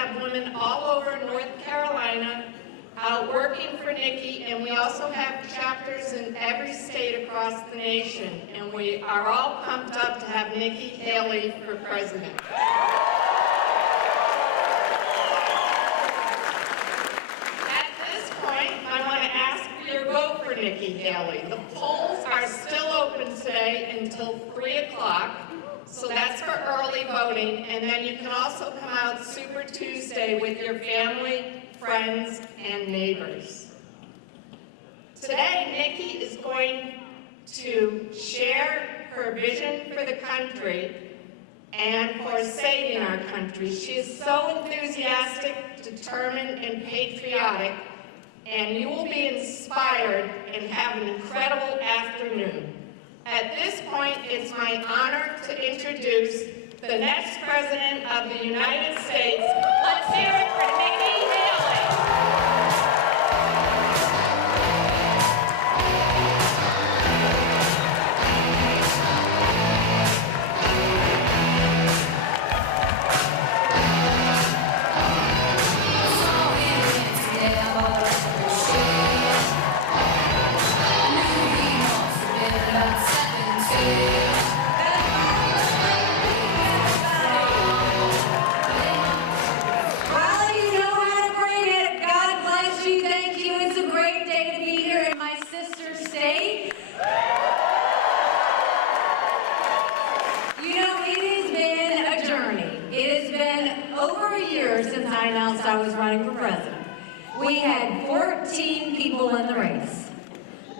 have women all over North Carolina out working for Nikki, and we also have chapters in every state across the nation, and we are all pumped up to have Nikki Haley for president. At this point, I want to ask for your vote for Nikki Haley. The polls are still open today until 3 o'clock. So that's for early voting, and then you can also come out Super Tuesday with your family, friends, and neighbors. Today, Nikki is going to share her vision for the country and for saving our country. She is so enthusiastic, determined, and patriotic, and you will be inspired and have an incredible afternoon. At this point, it's my honor to introduce the next President of the United States. Let's hear it for Nikki Haley. Since I announced I was running for president. We had 14 people in the race.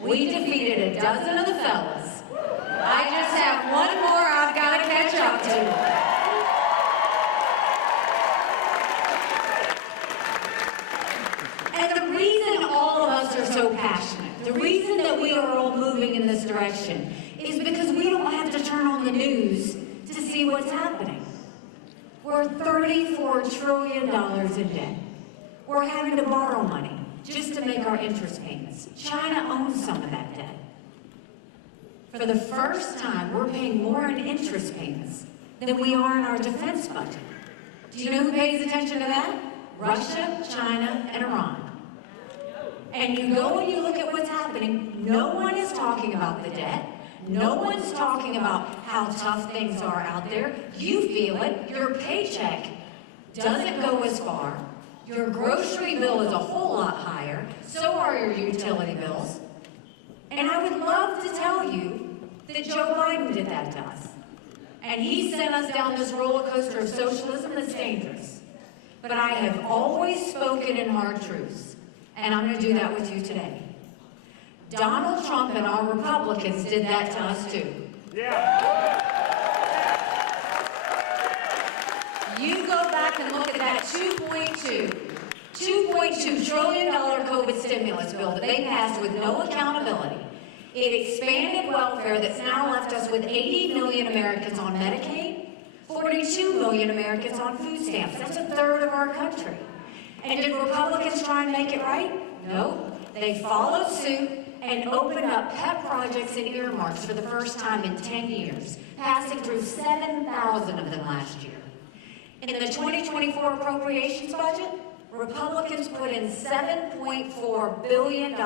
We defeated a dozen of the fellas. I just have one more I've got to catch up to. And the reason all of us are so passionate, the reason that we are all moving in this direction, is because we don't have to turn on the news to see what's happening. We're $34 trillion in debt. We're having to borrow money just to make our interest payments. China owns some of that debt. For the first time, we're paying more in interest payments than we are in our defense budget. Do you know who pays attention to that? Russia, China, and Iran. And you go and you look at what's happening, no one is talking about the debt. No one's talking about how tough things are out there. You feel it. Your paycheck doesn't go as far. Your grocery bill is a whole lot higher. So are your utility bills. And I would love to tell you that Joe Biden did that to us. And he sent us down this roller coaster of socialism that's dangerous. But I have always spoken in hard truths. And I'm going to do that with you today. Donald Trump and our Republicans did that to us too. Yeah. You go back and look at that $2.2 trillion COVID stimulus bill that they passed with no accountability. It expanded welfare that's now left us with 80 million Americans on Medicaid, 42 million Americans on food stamps. That's a third of our country. And did Republicans try and make it right? No. They followed suit and opened up pet projects and earmarks for the first time in 10 years, passing through 7,000 of them last year. In the 2024 appropriations budget, Republicans put in $7.4 billion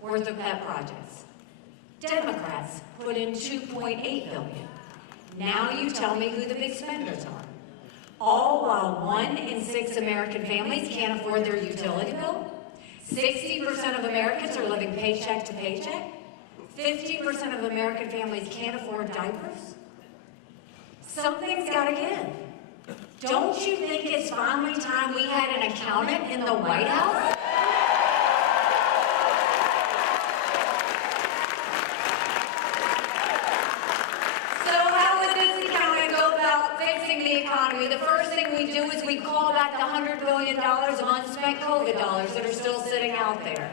worth of pet projects. Democrats put in $2.8 billion. Now you tell me who the big spenders are. All while 1 in 6 American families can't afford their utility bill, 60% of Americans are living paycheck to paycheck. 50% of American families can't afford diapers. Something's got to give. Don't you think it's finally time we had an accountant in the White House? So how would this accountant go about fixing the economy? The first thing we do is we call back the $100 billion of unspent COVID dollars that are still sitting out there.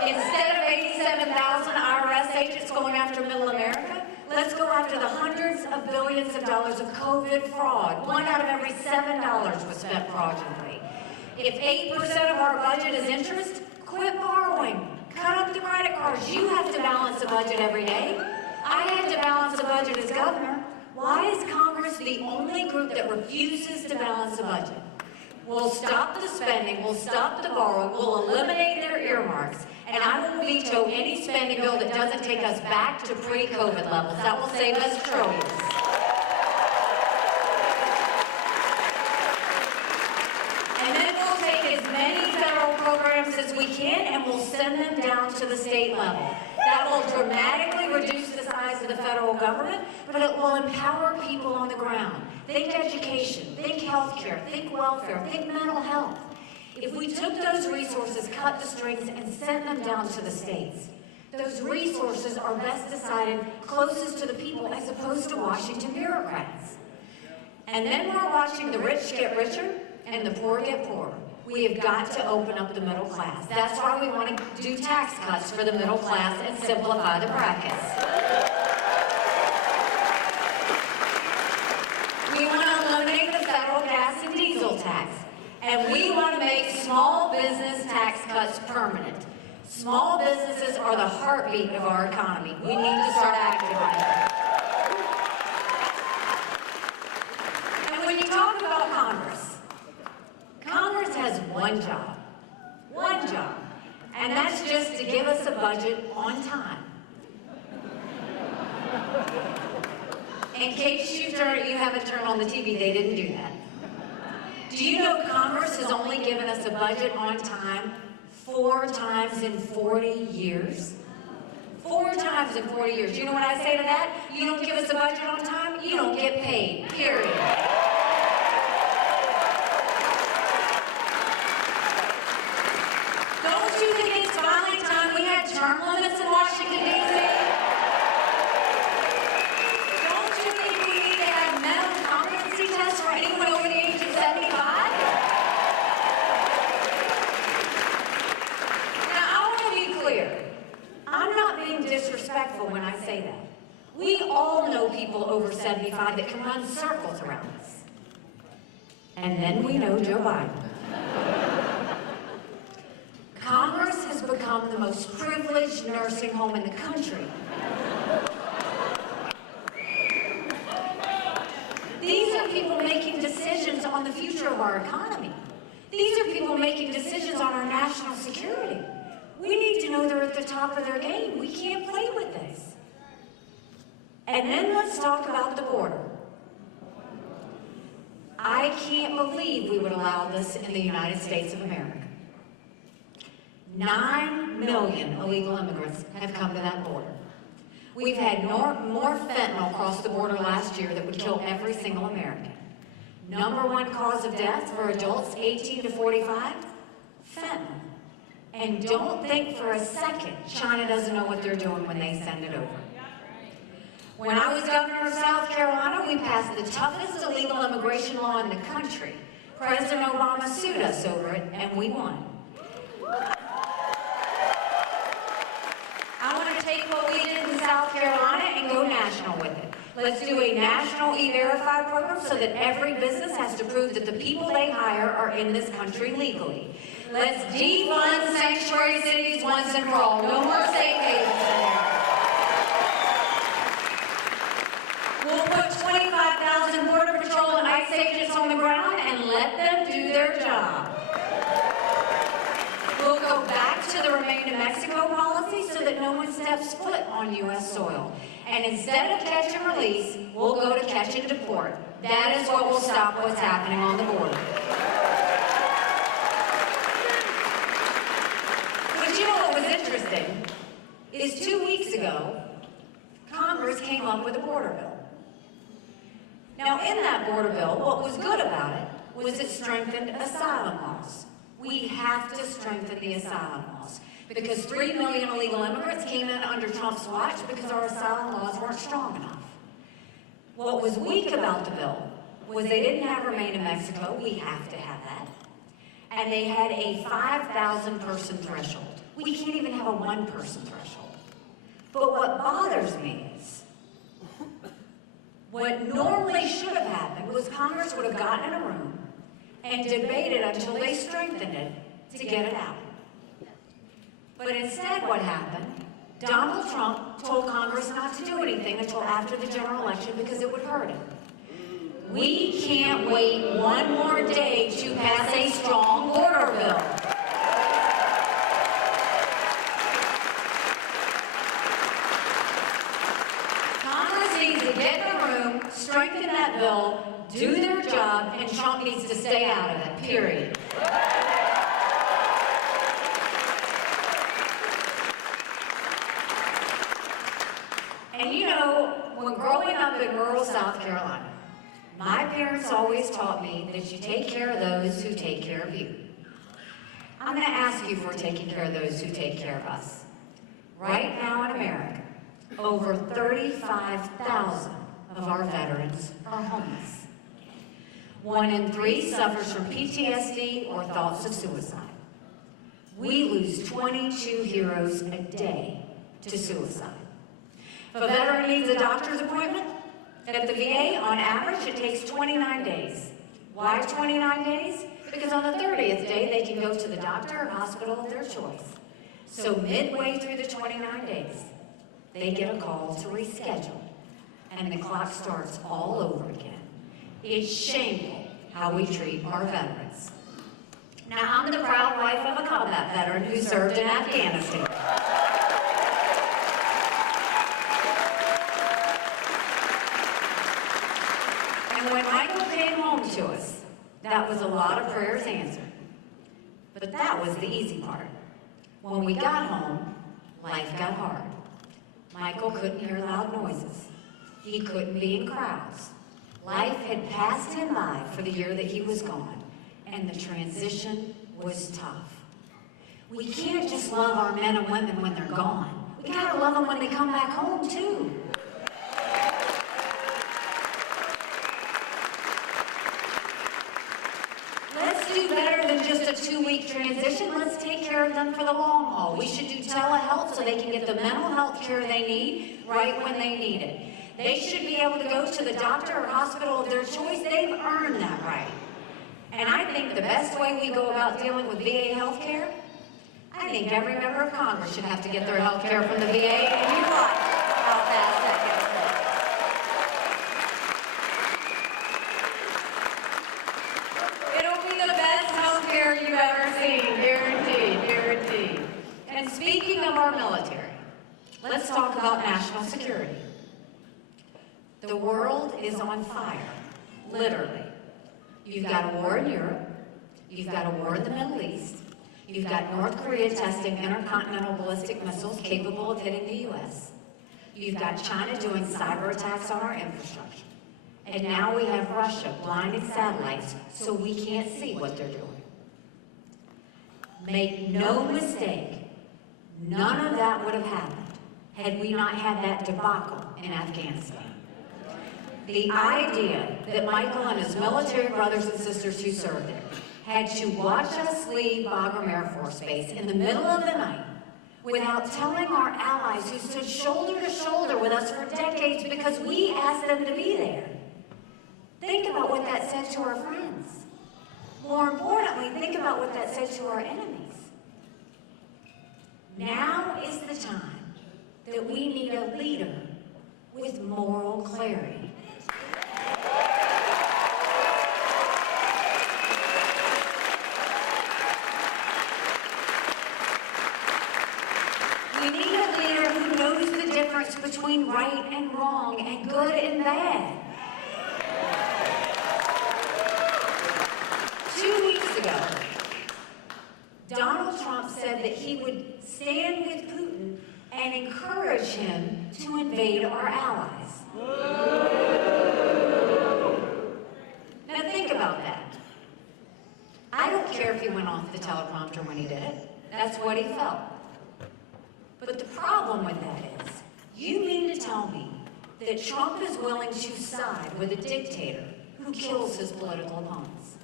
Instead of 87,000 IRS agents going after middle America, let's go after the hundreds of billions of dollars of COVID fraud. 1 out of every $7 was spent fraudulently. If 8% of our budget is interest, quit borrowing. Cut up the credit cards. You have to balance the budget every day. I had to balance the budget as governor. Why is Congress the only group that refuses to balance the budget? We'll stop the spending, we'll stop the borrowing, we'll eliminate their earmarks, and I will veto any spending bill that doesn't take us back to pre-COVID levels. That will save us trillions. And then we'll take as many federal programs as we can and we'll send them down to the state level. That will dramatically reduce the size of the federal government, but it will empower people on the ground. Think education, think healthcare, think welfare, think mental health. If we took those resources, cut the strings, and sent them down to the states, those resources are best decided closest to the people as opposed to Washington bureaucrats. And then we're watching the rich get richer and the poor get poorer. We have got to open up the middle class. That's why we want to do tax cuts for the middle class and simplify the brackets. We want to eliminate the federal gas and diesel tax. And we want to make small business tax cuts permanent. Small businesses are the heartbeat of our economy. We need to start acting on it. And when you talk about Congress, Congress has one job, and that's just to give us a budget on time. In case you haven't turned on the TV, they didn't do that. Do you know Congress has only given us a budget on time 4 times in 40 years? 4 times in 40 years. You know what I say to that? You don't give us a budget on time, you don't get paid, period. Don't you think it's finally time we had term limits in Washington, D.C.? Don't you think we need to have mental competency tests for anyone over the age of 75? Now, I want to be clear. I'm not being disrespectful when I say that. We all know people over 75 that can run circles around us. And then we know Joe Biden. Congress has become the most privileged nursing home in the country. These are people making decisions on the future of our economy. These are people making decisions on our national security. We need to know they're at the top of their game. We can't play with this. And then let's talk about the border. I can't believe we would allow this in the United States of America. 9 million illegal immigrants have come to that border. We've had more fentanyl cross the border last year that would kill every single American. #1 cause of death for adults 18 to 45, fentanyl. And don't think for a second China doesn't know what they're doing when they send it over. When I was governor of South Carolina, we passed the toughest illegal immigration law in the country. President Obama sued us over it, and we won. I want to take what we did in South Carolina and go national with it. Let's do a national E-Verify program so that every business has to prove that the people they hire are in this country legally. Let's defund sanctuary cities once and for all. No more safe havens in there. We'll put 25,000 Border Patrol and ICE agents on the ground and let them do their job. We'll go back to the Remain in Mexico policy so that no one steps foot on U.S. soil. And instead of catch and release, we'll go to catch and deport. That is what will stop what's happening on the border. But you know what was interesting is 2 weeks ago, Congress came up with a border bill. Now, in that border bill, what was good about it was it strengthened asylum laws. We have to strengthen the asylum laws because 3 million illegal immigrants came in under Trump's watch because our asylum laws weren't strong enough. What was weak about the bill was they didn't have Remain in Mexico. We have to have that. And they had a 5,000 person threshold. We can't even have a 1 person threshold. But what bothers me is what normally should have happened was Congress would have gotten in a room and debated until they strengthened it to get it out. But instead what happened, Donald Trump told Congress not to do anything until after the general election because it would hurt him. We can't wait one more day to pass a Security. And you know, when growing up in rural South Carolina, my parents always taught me that you take care of those who take care of you. I'm going to ask you if we're taking care of those who take care of us. Right now in America, over 35,000 of our veterans are homeless. 1 in 3 suffers from PTSD or thoughts of suicide. We lose 22 heroes a day to suicide. If a veteran needs a doctor's appointment at the VA, on average, it takes 29 days. Why 29 days? Because on the 30th day, they can go to the doctor or hospital of their choice. So midway through the 29 days, they get a call to reschedule, and the clock starts all over again. It's shameful how we treat our veterans. Now, I'm the proud wife of a combat veteran who served in Afghanistan. And when Michael came home to us, that was a lot of prayers answered. But that was the easy part. When we got home, life got hard. Michael couldn't hear loud noises. He couldn't be in crowds. Life had passed him by for the year that he was gone, and the transition was tough. We can't just love our men and women when they're gone. We gotta love them when they come back home, too. Let's do better than just a 2-week transition. Let's take care of them for the long haul. We should do telehealth so they can get the mental health care they need right when they need it. They should be able to go to the doctor or hospital of their choice. They've earned that right. And I think the best way we go about dealing with VA health care, I think every member of Congress should have to get their health care from the VA, and you watch how fast that gets done. It'll be the best health care you've ever seen, guaranteed, guaranteed. And speaking of our military, let's talk about national security. The world is on fire, literally. You've got a war in Europe, you've got a war in the Middle East, you've got North Korea testing intercontinental ballistic missiles capable of hitting the U.S., you've got China doing cyber attacks on our infrastructure, and now we have Russia blinding satellites so we can't see what they're doing. Make no mistake, none of that would have happened had we not had that debacle in Afghanistan. The idea that Michael and his military brothers and sisters who served there had to watch us leave Bagram Air Force Base in the middle of the night without telling our allies who stood shoulder to shoulder with us for decades because we asked them to be there. Think about what that said to our friends. More importantly, think about what that said to our enemies. Now is the time that we need a leader with moral clarity. We need a leader who knows the difference between right and wrong and good and bad. 2 weeks ago, Donald Trump said that he would stand with Putin and encourage him to invade our allies. Now think about that. I don't care if he went off the teleprompter when he did it. That's what he felt. But the problem with that is, you mean to tell me that Trump is willing to side with a dictator who kills his political opponents?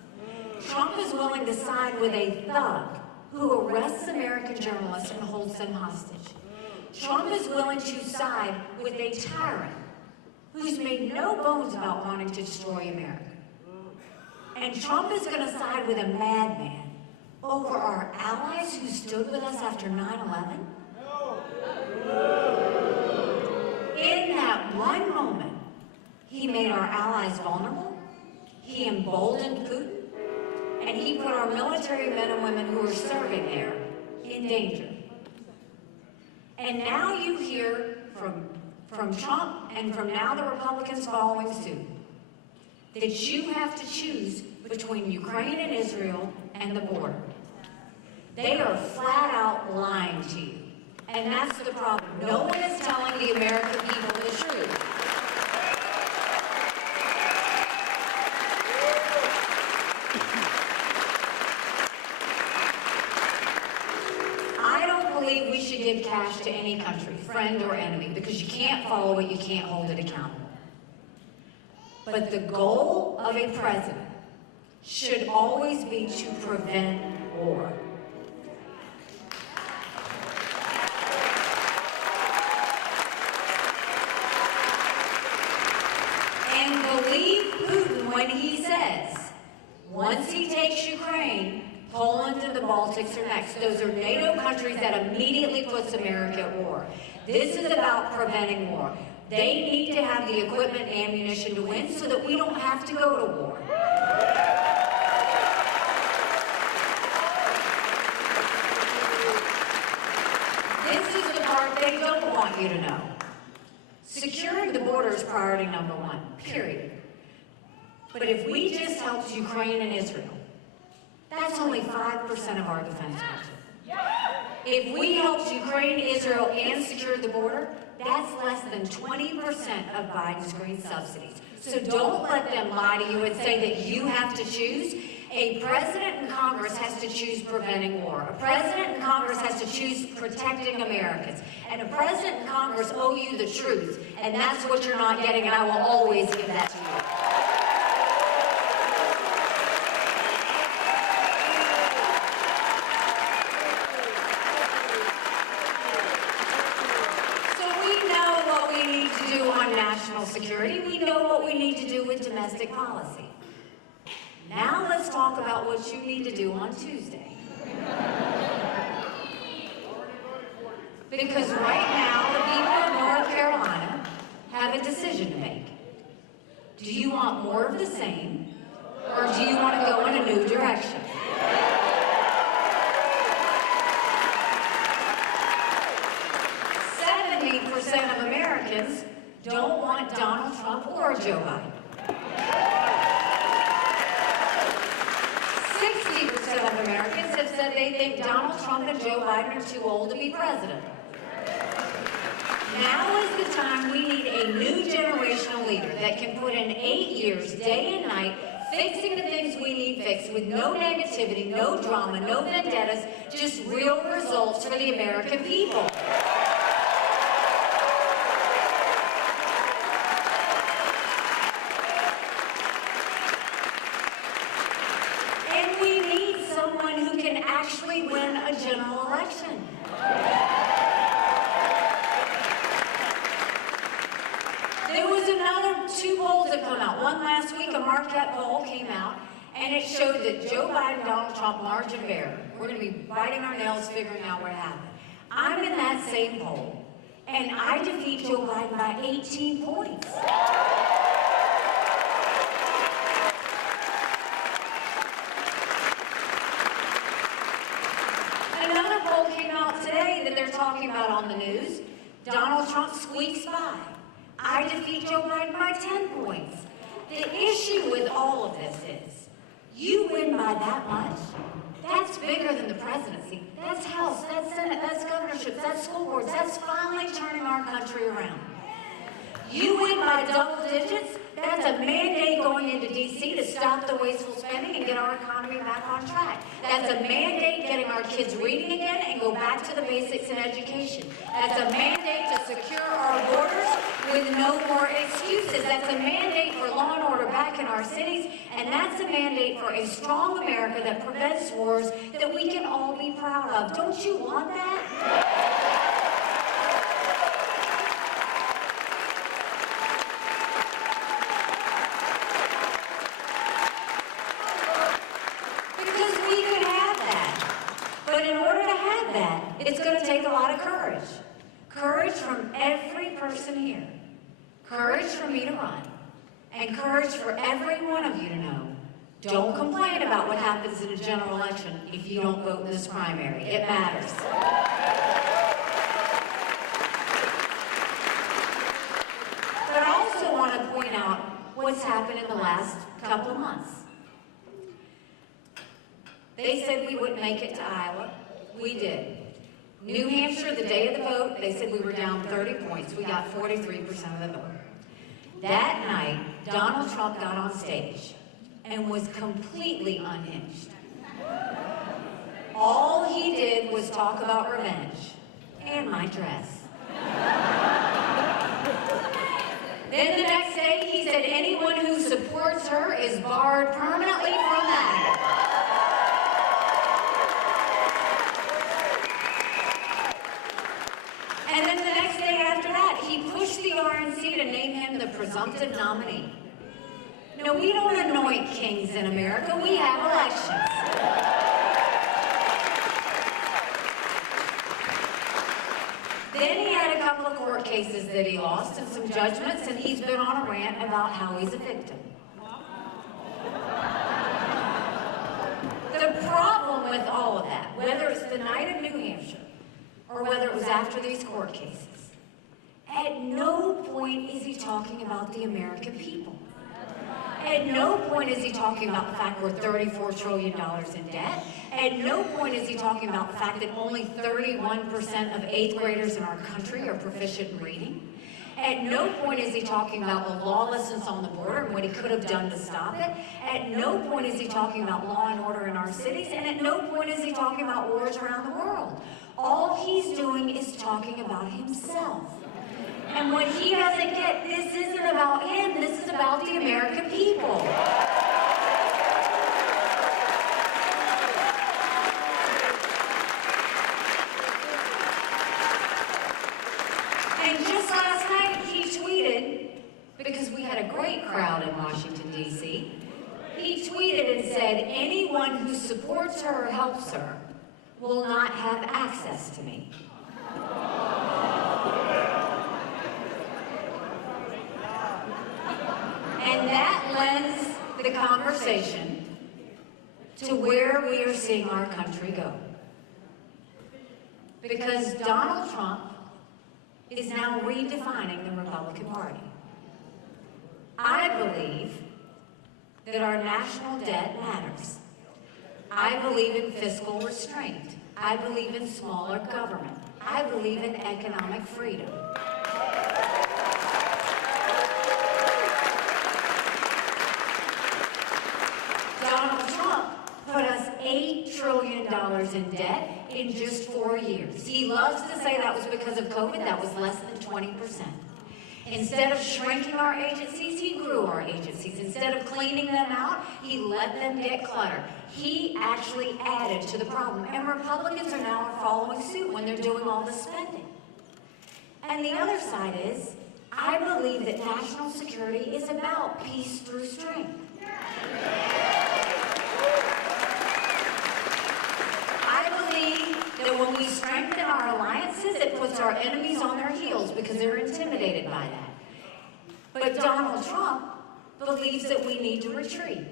Trump is willing to side with a thug who arrests American journalists and holds them hostage. Trump is willing to side with a tyrant who's made no bones about wanting to destroy America. And Trump is going to side with a madman over our allies who stood with us after 9/11? In that one moment, he made our allies vulnerable, he emboldened Putin, and he put our military men and women who are serving there in danger. And now you hear from Trump and from now the Republicans following suit that you have to choose between Ukraine and Israel and the border. They are flat out lying to you. And that's the problem. No one is telling the American people the truth. I don't believe we should give cash to any country, friend or enemy, because you can't follow it, you can't hold it accountable. But the goal of a president should always be to prevent war. And believe Putin when he says, once he takes Ukraine, Poland and the Baltics are next. Those are NATO countries that immediately puts America at war. This is about preventing war. They need to have the equipment and ammunition to win so that we don't have to go to war. This is the part they don't want you to know. Securing the border is priority number one, period. But if we just helped Ukraine and Israel, that's only 5% of our defense budget. If we helped Ukraine, Israel, and secured the border, that's less than 20% of Biden's green subsidies. So don't let them lie to you and say that you have to choose. A president and Congress has to choose preventing war. A president and Congress has to choose protecting Americans. And a president and Congress owe you the truth. And that's what you're not getting, and I will always give that to you. National security. We know what we need to do with domestic policy. Now let's talk about what you need to do on Tuesday. Because right now, the people of North Carolina have a decision to make. Do you want more of the same, or do you want to go in a new direction? Of Americans don't want Donald Trump or Joe Biden. 60% of Americans have said they think Donald Trump and Joe Biden are too old to be president. Now is the time we need a new generational leader that can put in 8 years, day and night, fixing the things we need fixed with no negativity, no drama, no vendettas, just real results for the American people. Actually win a general election. There was another 2 polls that come out. One last week, a Marquette poll came out, and it showed that Joe Biden, Donald Trump, margin of error. We're going to be biting our nails figuring out what happened. I'm in that same poll, and I defeat Joe Biden by 18 points. Another poll came out today that they're talking about on the news. Donald Trump squeaks by. I defeat Joe Biden by 10 points. The issue with all of this is, you win by that much. That's bigger than the presidency. That's House, that's Senate, that's governorships, that's school boards. That's finally turning our country around. You win by double digits. That's a mandate going into D.C. to stop the wasteful spending and get our economy back on track. That's a mandate getting our kids reading again and go back to the basics in education. That's a mandate to secure our borders with no more excuses. That's a mandate for law and order back in our cities. And that's a mandate for a strong America that prevents wars that we can all be proud of. Don't you want that? It's going to take a lot of courage. Courage from every person here. Courage for me to run. And courage for every one of you to know. Don't complain about what happens in a general election if you don't vote in this primary. It matters. But I also want to point out what's happened in the last couple of months. They said we wouldn't make it to Iowa. We did. New Hampshire, the day of the vote, they said we were down 30 points. We got 43% of the vote. That night, Donald Trump got on stage and was completely unhinged. All he did was talk about revenge and my dress. Then the next day, he said anyone who supports her is barred permanently from that. And then the next day after that, he pushed the RNC to name him the presumptive nominee. No, we don't anoint kings in America. We have elections. Then he had a couple of court cases that he lost and some judgments, and he's been on a rant about how he's a victim. The problem with all of that, whether it's the night of New Hampshire or whether it was after these court cases, at no point is he talking about the American people. At no point is he talking about the fact we're $34 trillion in debt. At no point is he talking about the fact that only 31% of 8th graders in our country are proficient in reading. At no point is he talking about the lawlessness on the border and what he could have done to stop it. At no point is he talking about law and order in our cities. And at no point is he talking about wars around the world. All he's doing is talking about himself. And what he doesn't get, this isn't about him, this is about the American people. And just last night, he tweeted, because we had a great crowd in Washington, D.C., he tweeted and said, anyone who supports her or helps her will not have access to me. And that lends the conversation to where we are seeing our country go. Because Donald Trump is now redefining the Republican Party. I believe that our national debt matters. I believe in fiscal restraint. I believe in smaller government. I believe in economic freedom. Donald Trump put us $8 trillion in debt in just 4 years. He loves to say that was because of COVID. That was less than 20%. Instead of shrinking our agencies, he grew our agencies. Instead of cleaning them out, he let them get cluttered. He actually added to the problem. And Republicans are now following suit when they're doing all this spending. And the other side is, I believe that national security is about peace through strength. I believe that when we strengthen our alliances, it puts our enemies on their heels because they're intimidated by that. But Donald Trump believes that we need to retreat.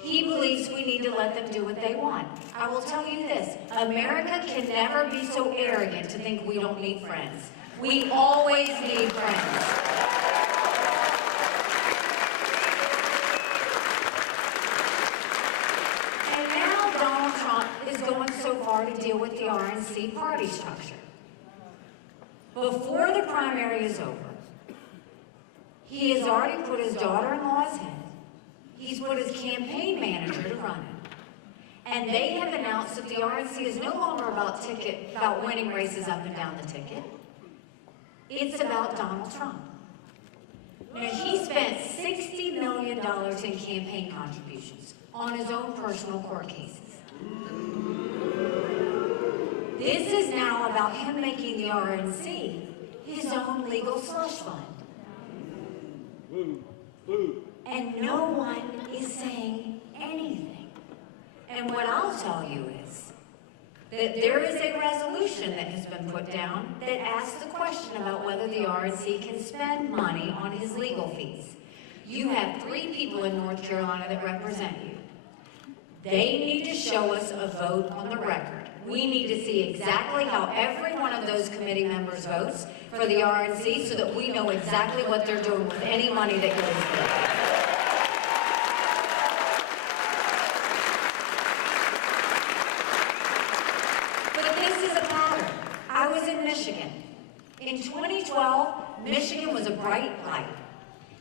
He believes we need to let them do what they want. I will tell you this, America can never be so arrogant to think we don't need friends. We always need friends. And now Donald Trump is going so far to deal with the RNC party structure. Before the primary is over, he has already put his daughter-in-law's head. He's put his campaign manager to run it. And they have announced that the RNC is no longer about winning races up and down the ticket. It's about Donald Trump. Now, he spent $60 million in campaign contributions on his own personal court cases. This is now about him making the RNC his own legal slush fund. And no one is saying anything. And what I'll tell you is that there is a resolution that has been put down that asks the question about whether the RNC can spend money on his legal fees. You have 3 people in North Carolina that represent you. They need to show us a vote on the record. We need to see exactly how every one of those committee members votes for the RNC so that we know exactly what they're doing with any money that goes there. Michigan. In 2012, Michigan was a bright light.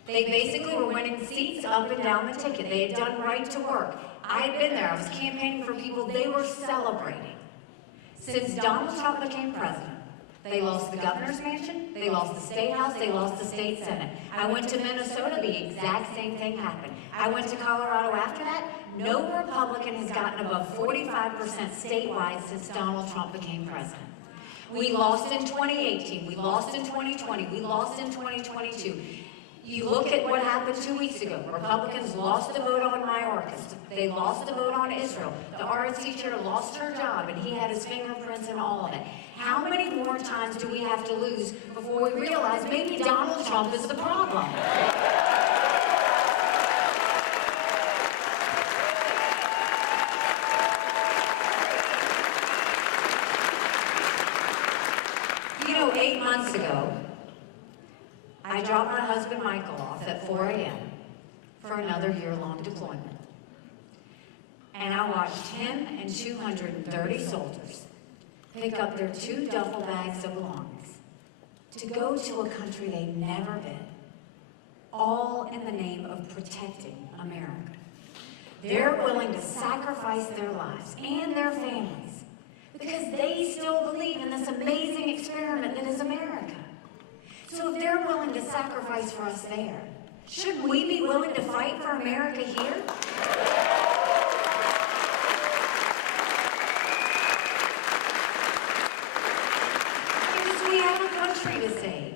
They basically were winning seats up and down the ticket. They had done right to work. I had been there. I was campaigning for people. They were celebrating. Since Donald Trump became president, they lost the governor's mansion, they lost the state house, they lost the state senate. I went to Minnesota, the exact same thing happened. I went to Colorado after that. No Republican has gotten above 45% statewide since Donald Trump became president. We lost in 2018, we lost in 2020, we lost in 2022. You look at what happened 2 weeks ago. Republicans lost the vote on Mayorkas. They lost the vote on Israel. The RS teacher lost her job, and he had his fingerprints in all of it. How many more times do we have to lose before we realize maybe Donald Trump is the problem? You know, 8 months ago, I dropped my husband Michael off at 4 a.m. for another year-long deployment. And I watched him and 230 soldiers pick up their 2 duffel bags of belongings to go to a country they'd never been, all in the name of protecting America. They're willing to sacrifice their lives and their families because they still believe in this amazing experiment that is America. So if they're willing to sacrifice for us there, shouldn't we be willing to fight for America here? Because we have a country to save.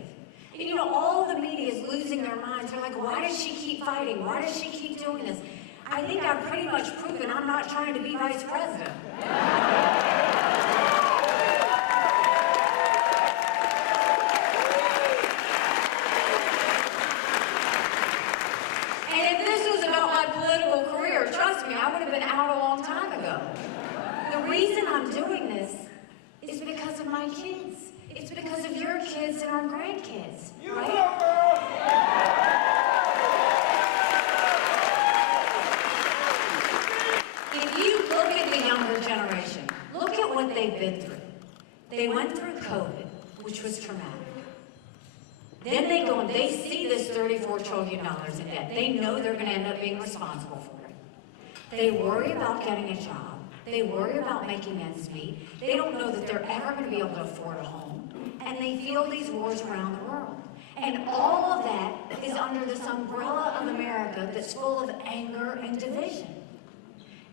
And you know, all the media is losing their minds. They're like, why does she keep fighting? Why does she keep doing this? I think I've pretty much proven I'm not trying to be vice president. I would have been out a long time ago. The reason I'm doing this is because of my kids. It's because of your kids and our grandkids, right? If you look at the younger generation, look at what they've been through. They went through COVID, which was traumatic. Then they go and they see this $34 trillion in debt. They know they're going to end up being responsible for it. They worry about getting a job. They worry about making ends meet. They don't know that they're ever going to be able to afford a home. And they feel these wars around the world. And all of that is under this umbrella of America that's full of anger and division.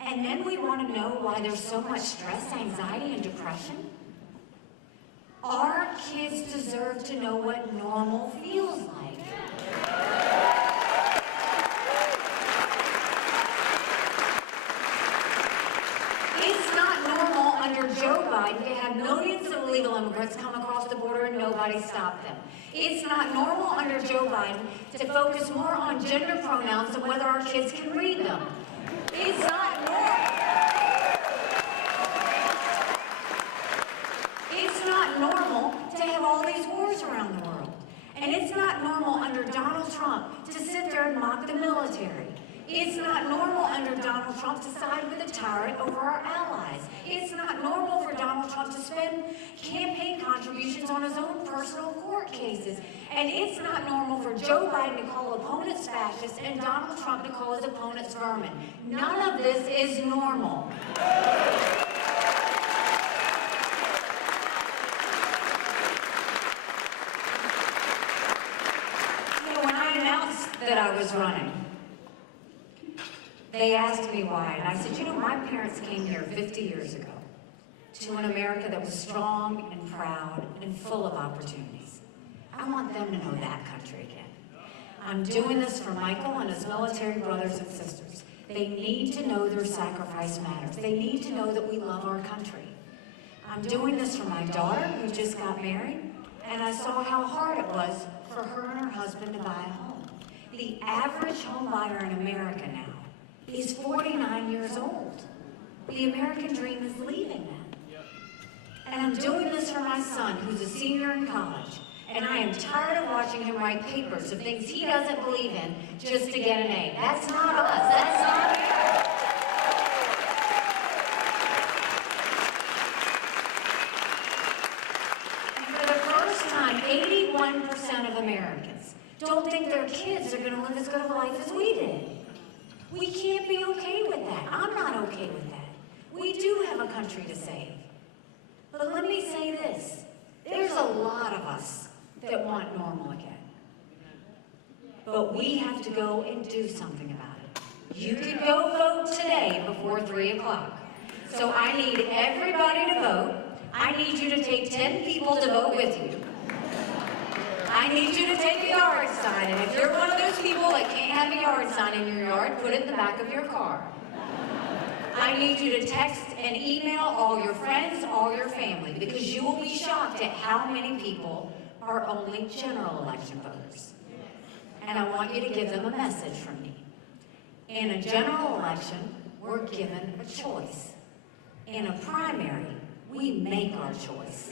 And then we want to know why there's so much stress, anxiety, and depression. Our kids deserve to know what normal feels like. It's not normal under Joe Biden to have millions of illegal immigrants come across the border and nobody stop them. It's not normal under Joe Biden to focus more on gender pronouns and whether our kids can read them. It's not normal. It's not normal to have all these wars around the world. And it's not normal under Donald Trump to sit there and mock the military. It's not normal under Donald Trump to side with a tyrant over our allies. It's not normal for Donald Trump to spend campaign contributions on his own personal court cases. And it's not normal for Joe Biden to call opponents fascists and Donald Trump to call his opponents vermin. None of this is normal. When I announced that I was running, they asked me why, and I said, you know, my parents came here 50 years ago to an America that was strong and proud and full of opportunities. I want them to know that country again. I'm doing this for Michael and his military brothers and sisters. They need to know their sacrifice matters. They need to know that we love our country. I'm doing this for my daughter who just got married, and I saw how hard it was for her and her husband to buy a home. The average home buyer in America now is 49 years old. The American dream is leaving them. And I'm doing this for my son, who's a senior in college. And I am tired of watching him write papers of things he doesn't believe in just to get an A. That's not us. That's not America. And 90% of Americans don't think their kids are going to live as good of a life as we did. We can't be okay with that. I'm not okay with that. We do have a country to save. But let me say this. There's a lot of us that want normal again. But we have to go and do something about it. You can go vote today before 3 o'clock. So I need everybody to vote. I need you to take 10 people to vote with you. I need you to take a yard sign, and if you're one of those people that can't have a yard sign in your yard, put it in the back of your car. I need you to text and email all your friends, all your family, because you will be shocked at how many people are only general election voters. And I want you to give them a message from me. In a general election, we're given a choice. In a primary, we make our choice.